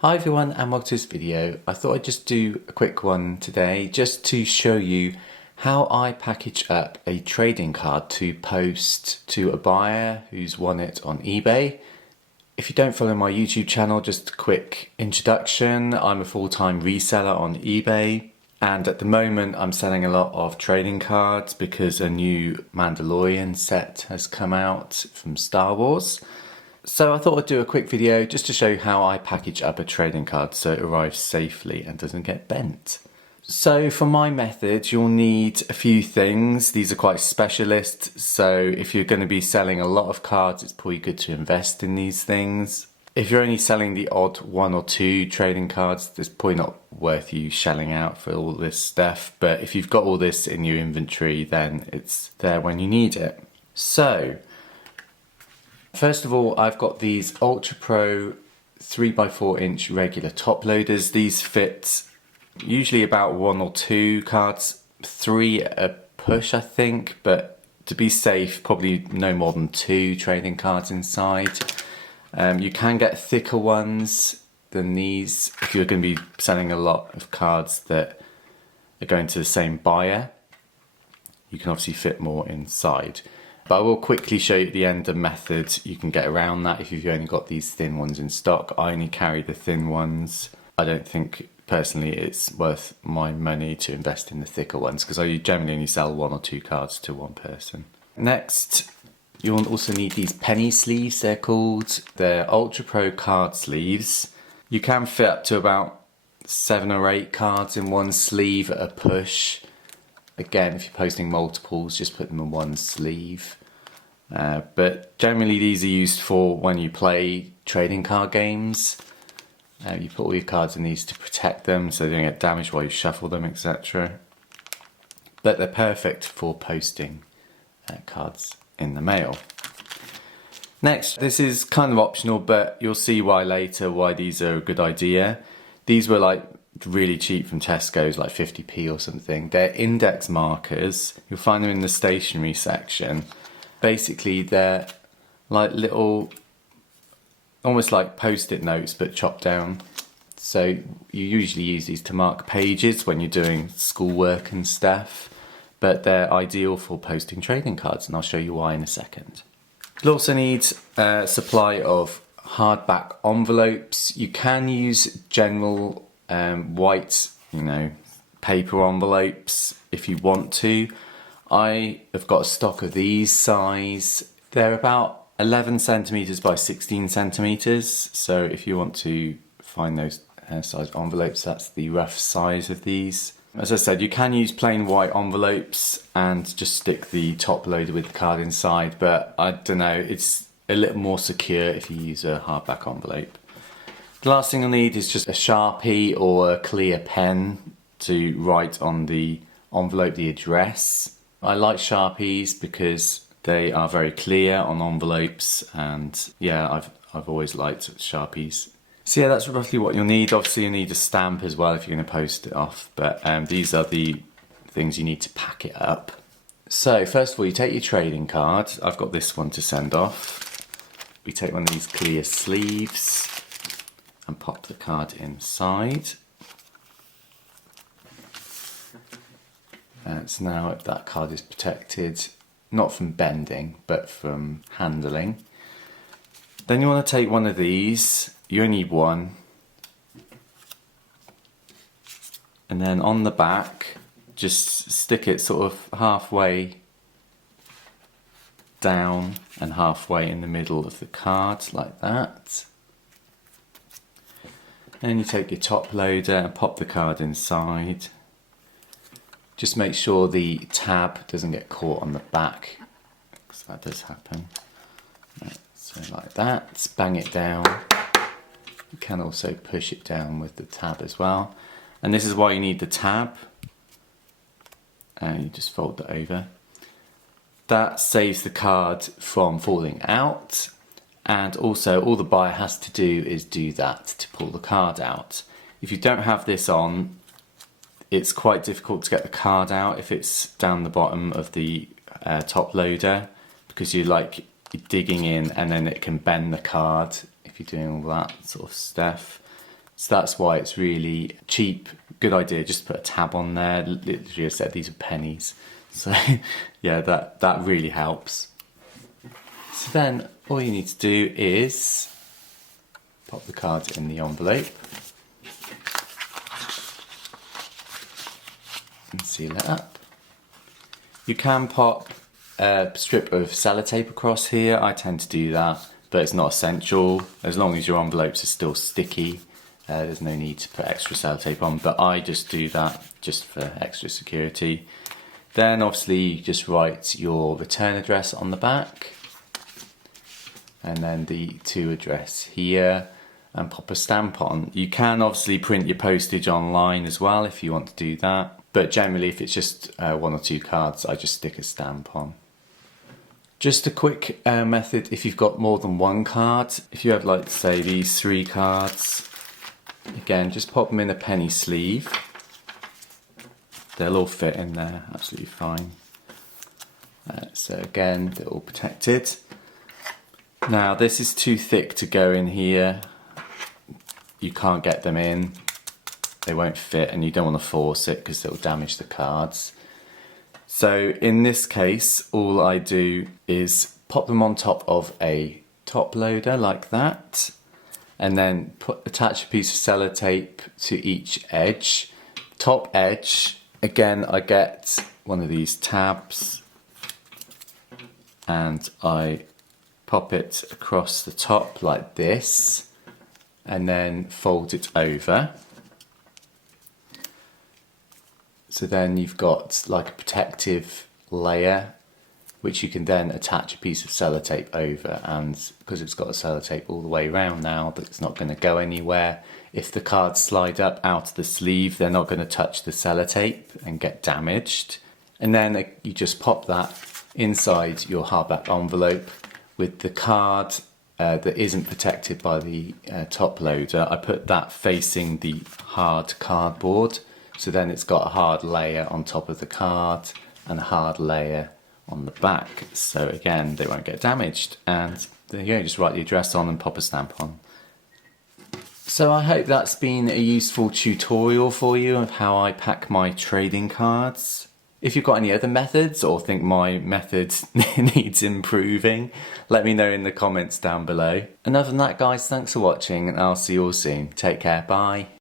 Hi everyone and welcome to this video. I thought I'd just do a quick one today just to show you how I package up a trading card to post to a buyer who's won it on eBay. If you don't follow my YouTube channel, just a quick introduction. I'm a full-time reseller on eBay and at the moment I'm selling a lot of trading cards because a new Mandalorian set has come out from Star Wars. So I thought I'd do a quick video just to show how I package up a trading card so it arrives safely and doesn't get bent. So for my method, you'll need a few things. These are quite specialist, so if you're going to be selling a lot of cards, it's probably good to invest in these things. If you're only selling the odd one or two trading cards, it's probably not worth you shelling out for all this stuff. But if you've got all this in your inventory, then it's there when you need it. So first of all, I've got these Ultra Pro 3x4" regular top loaders. These fit usually about one or two cards, three at a push I think, but to be safe, probably no more than two trading cards inside. You can get thicker ones than these if you're going to be selling a lot of cards that are going to the same buyer. You can obviously fit more inside. But I will quickly show you at the end a method you can get around that if you've only got these thin ones in stock. I only carry the thin ones. I don't think personally it's worth my money to invest in the thicker ones because I generally only sell one or two cards to one person. Next, you'll also need these penny sleeves, they're called. They're Ultra Pro card sleeves. You can fit up to about 7 or 8 cards in one sleeve at a push. Again, if you're posting multiples, just put them in one sleeve. But generally these are used for when you play trading card games. You put all your cards in these to protect them so they don't get damaged while you shuffle them, etc. But they're perfect for posting cards in the mail. Next, this is kind of optional, but you'll see why later, why these are a good idea. These were like really cheap from Tesco's, like 50p or something. They're index markers. You'll find them in the stationery section. Basically, they're like little, almost like post-it notes, but chopped down. So you usually use these to mark pages when you're doing schoolwork and stuff, but they're ideal for posting trading cards, and I'll show you why in a second. You'll also need a supply of hardback envelopes. You can use general white, paper envelopes if you want to. I have got a stock of these size. They're about 11 centimeters by 16 centimeters. So if you want to find those size envelopes, that's the rough size of these. As I said, you can use plain white envelopes and just stick the top loader with the card inside, but I don't know, it's a little more secure if you use a hardback envelope. The last thing you'll need is just a Sharpie or a clear pen to write on the envelope the address. I like Sharpies because they are very clear on envelopes, and yeah, I've always liked Sharpies. So yeah, that's roughly what you'll need. Obviously you'll need a stamp as well if you're going to post it off, but these are the things you need to pack it up. So first of all, you take your trading card. I've got this one to send off. We take one of these clear sleeves and pop the card inside. And so now that card is protected, not from bending, but from handling. Then you want to take one of these, you only need one. And then on the back, just stick it sort of halfway down and halfway in the middle of the card, like that. Then you take your top loader and pop the card inside. Just make sure the tab doesn't get caught on the back, because that does happen. Right, so like that, bang it down. You can also push it down with the tab as well. And this is why you need the tab. And you just fold that over. That saves the card from falling out. And also all the buyer has to do is do that to pull the card out. If you don't have this on, it's quite difficult to get the card out if it's down the bottom of the top loader, because you're digging in and then it can bend the card if you're doing all that sort of stuff. So that's why it's really cheap. Good idea, just put a tab on there. Literally I said these are pennies. So yeah, that really helps. So then all you need to do is pop the cards in the envelope and seal it up. You can pop a strip of sellotape across here. I tend to do that, but it's not essential. As long as your envelopes are still sticky, there's no need to put extra sellotape on, but I just do that just for extra security. Then obviously you just write your return address on the back, and then the to address here, and pop a stamp on. You can obviously print your postage online as well if you want to do that, but generally if it's just 1 or 2 cards, I just stick a stamp on. Just a quick method if you've got more than 1 card. If you have, like, say these 3 cards, again just pop them in a penny sleeve. They'll all fit in there absolutely fine. So again, they're all protected. Now this is too thick to go in here. You can't get them in. They won't fit, and you don't want to force it because it'll damage the cards. So in this case, all I do is pop them on top of a top loader like that, and then attach a piece of sellotape to each edge. Top edge, again, I get one of these tabs and I pop it across the top like this, and then fold it over. So then you've got like a protective layer which you can then attach a piece of sellotape over, and because it's got a sellotape all the way around now, that it's not going to go anywhere. If the cards slide up out of the sleeve, they're not going to touch the sellotape and get damaged. And then you just pop that inside your hardback envelope with the card that isn't protected by the top loader. I put that facing the hard cardboard, so then it's got a hard layer on top of the card and a hard layer on the back. So again, they won't get damaged. And there you go, just write the address on and pop a stamp on. So I hope that's been a useful tutorial for you of how I pack my trading cards. If you've got any other methods or think my method needs improving, let me know in the comments down below. And other than that, guys, thanks for watching, and I'll see you all soon. Take care, bye.